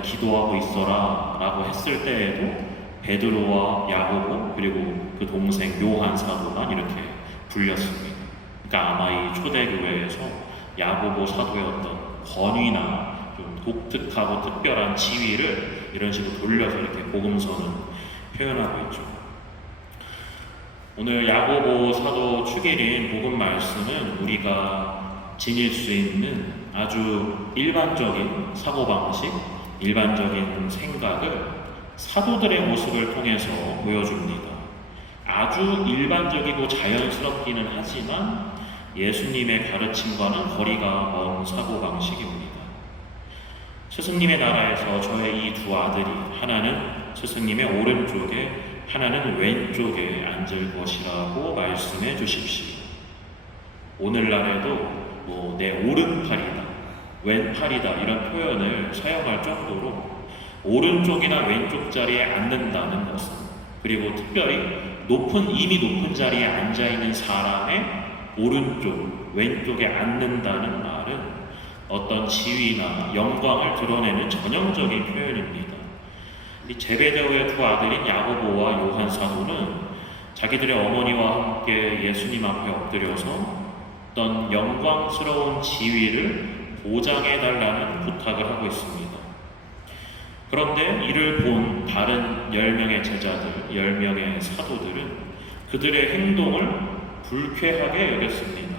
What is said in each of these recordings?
너희는 기도하고 있어라 라고 했을 때에도 베드로와 야고보 그리고 그 동생 요한 사도만 이렇게 불렸습니다. 그러니까 아마 이 초대교회에서 야고보 사도의 어떤 권위나 좀 독특하고 특별한 지위를 이런 식으로 돌려서 이렇게 복음서는 표현하고 있죠. 오늘 야고보 사도 축일인 복음 말씀은 우리가 지닐 수 있는 아주 일반적인 사고방식, 일반적인 생각을 사도들의 모습을 통해서 보여줍니다. 아주 일반적이고 자연스럽기는 하지만 예수님의 가르침과는 거리가 먼 사고방식입니다. 스승님의 나라에서 저의 이 두 아들이 하나는 스승님의 오른쪽에 하나는 왼쪽에 앉을 것이라고 말씀해 주십시오. 오늘날에도 내 오른팔이다, 왼팔이다 이런 표현을 사용할 정도로 오른쪽이나 왼쪽 자리에 앉는다는 것은, 그리고 특별히 이미 높은 자리에 앉아있는 사람의 오른쪽, 왼쪽에 앉는다는 말은 어떤 지위나 영광을 드러내는 전형적인 표현입니다. 이 제베데오의 두 아들인 야고보와 요한 사도는 자기들의 어머니와 함께 예수님 앞에 엎드려서 어떤 영광스러운 지위를 보장해달라는 부탁을 하고 있습니다. 그런데 이를 본 다른 10명의 제자들, 10명의 사도들은 그들의 행동을 불쾌하게 여겼습니다.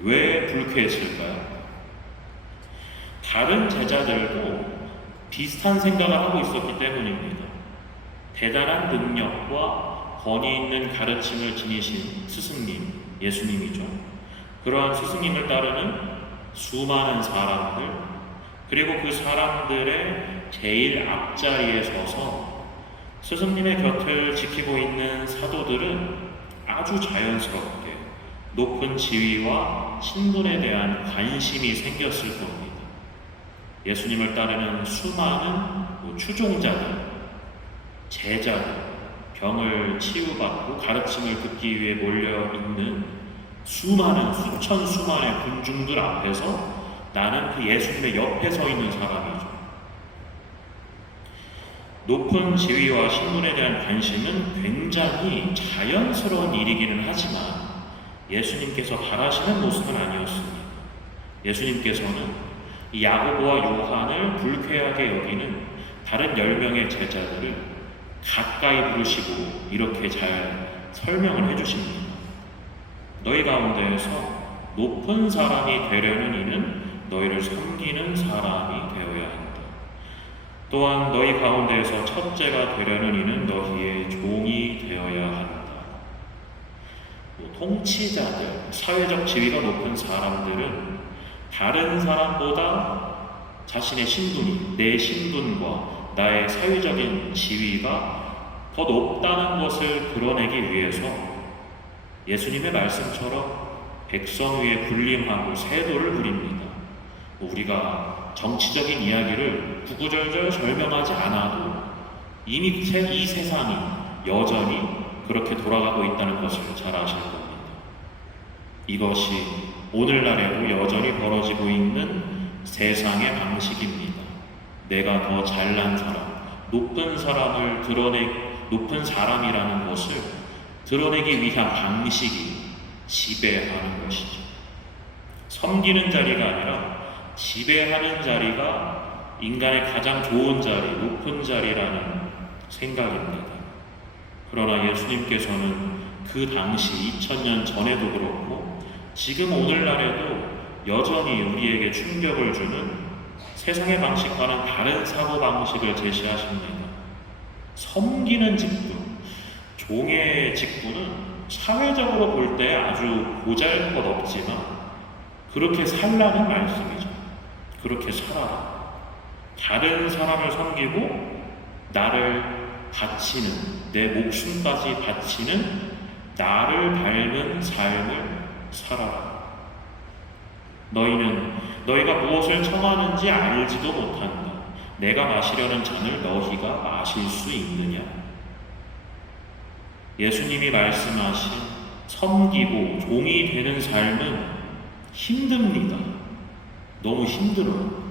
왜 불쾌했을까요? 다른 제자들도 비슷한 생각을 하고 있었기 때문입니다. 대단한 능력과 권위 있는 가르침을 지니신 스승님, 예수님이죠. 그러한 스승님을 따르는 수많은 사람들, 그리고 그 사람들의 제일 앞자리에 서서 스승님의 곁을 지키고 있는 사도들은 아주 자연스럽게 높은 지위와 신분에 대한 관심이 생겼을 겁니다. 예수님을 따르는 수많은 추종자들, 제자들, 병을 치유받고 가르침을 듣기 위해 몰려있는 수천수만의 군중들 앞에서 나는 그 예수님의 옆에 서 있는 사람이죠. 높은 지위와 신분에 대한 관심은 굉장히 자연스러운 일이기는 하지만 예수님께서 바라시는 모습은 아니었습니다. 예수님께서는 이 야고보와 요한을 불쾌하게 여기는 다른 10명의 제자들을 가까이 부르시고 이렇게 잘 설명을 해주십니다. 너희 가운데에서 높은 사람이 되려는 이는 너희를 섬기는 사람이 되어야 한다. 또한 너희 가운데에서 첫째가 되려는 이는 너희의 종이 되어야 한다. 통치자들, 사회적 지위가 높은 사람들은 다른 사람보다 자신의 신분이, 내 신분과 나의 사회적인 지위가 더 높다는 것을 드러내기 위해서 예수님의 말씀처럼 백성 위에 군림하고 세도를 부립니다. 우리가 정치적인 이야기를 구구절절 설명하지 않아도 이미 이 세상이 여전히 그렇게 돌아가고 있다는 것을 잘 아실 겁니다. 이것이 오늘날에도 여전히 벌어지고 있는 세상의 방식입니다. 내가 더 잘난 사람, 높은 사람이라는 것을 드러내기 위한 방식이 지배하는 것이죠. 섬기는 자리가 아니라 지배하는 자리가 인간의 가장 좋은 자리, 높은 자리라는 생각입니다. 그러나 예수님께서는 그 당시 2000년 전에도 그렇고 지금 오늘날에도 여전히 우리에게 충격을 주는 세상의 방식과는 다른 사고방식을 제시하십니다. 섬기는 직분, 종의 직분은 사회적으로 볼 때 아주 보잘것없지만 그렇게 살라는 말씀이죠. 그렇게 살아라. 다른 사람을 섬기고 나를 바치는, 내 목숨까지 바치는 나를 닮은 삶을 살아라. 너희가 무엇을 청하는지 알지도 못한다. 내가 마시려는 잔을 너희가 마실 수 있느냐? 예수님이 말씀하신 섬기고 종이 되는 삶은 힘듭니다. 너무 힘들어요.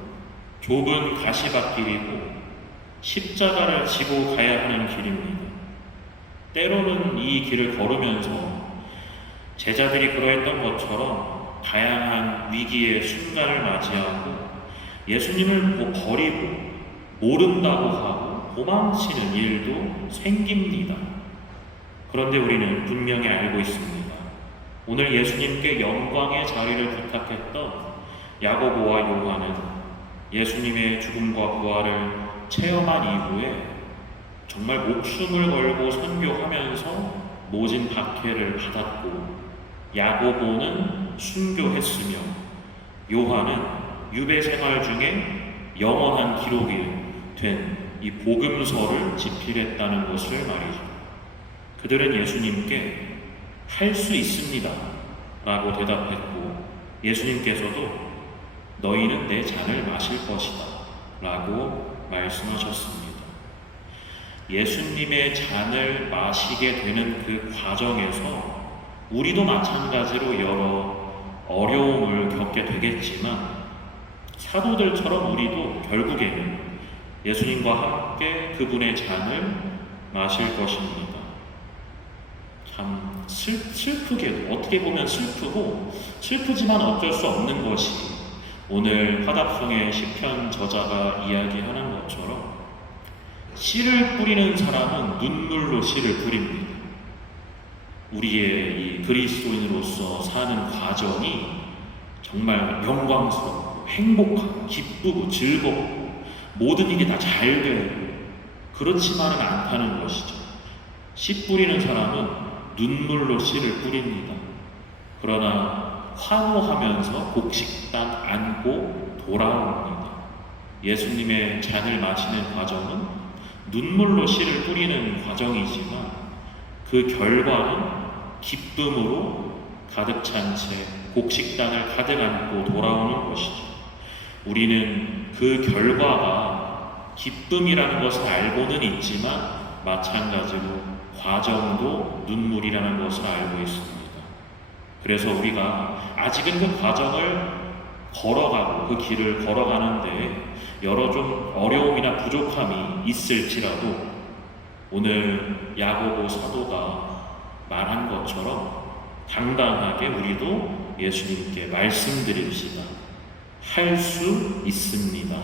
좁은 가시밭길이고 십자가를 지고 가야 하는 길입니다. 때로는 이 길을 걸으면서 제자들이 그러했던 것처럼 다양한 위기의 순간을 맞이하고 예수님을 버리고 모른다고 하고 도망치는 일도 생깁니다. 그런데 우리는 분명히 알고 있습니다. 오늘 예수님께 영광의 자리를 부탁했던 야고보와 요한은 예수님의 죽음과 부활을 체험한 이후에 정말 목숨을 걸고 선교하면서 모진 박해를 받았고, 야고보는 순교했으며 요한은 유배 생활 중에 영원한 기록이 된 이 복음서를 집필했다는 것을 말이죠. 그들은 예수님께 할 수 있습니다 라고 대답했고, 예수님께서도 너희는 내 잔을 마실 것이다 라고 말씀하셨습니다. 예수님의 잔을 마시게 되는 그 과정에서 우리도 마찬가지로 여러 어려움을 겪게 되겠지만, 사도들처럼 우리도 결국에는 예수님과 함께 그분의 잔을 마실 것입니다. 참 슬프게도, 어떻게 보면 슬프지만 어쩔 수 없는 것이 오늘 화답송의 시편 저자가 이야기하는 것처럼, 씨를 뿌리는 사람은 눈물로 씨를 뿌립니다. 우리의 이 그리스도인으로서 사는 과정이 정말 영광스럽고 행복하고 기쁘고 즐겁고 모든 일이 다 잘 되고 그렇지만은 않다는 것이죠. 씨 뿌리는 사람은 눈물로 씨를 뿌립니다. 그러나 환호하면서 곡식단 안고 돌아옵니다. 예수님의 잔을 마시는 과정은 눈물로 씨를 뿌리는 과정이지만 그 결과는 기쁨으로 가득 찬 채 곡식단을 가득 안고 돌아오는 것이죠. 우리는 그 결과가 기쁨이라는 것을 알고는 있지만 마찬가지로 과정도 눈물이라는 것을 알고 있습니다. 그래서 우리가 아직은 그 과정을 걸어가고 그 길을 걸어가는데 여러 좀 어려움이나 부족함이 있을지라도 오늘 야고보 사도가 말한 것처럼 당당하게 우리도 예수님께 말씀드립시다. 할 수 있습니다.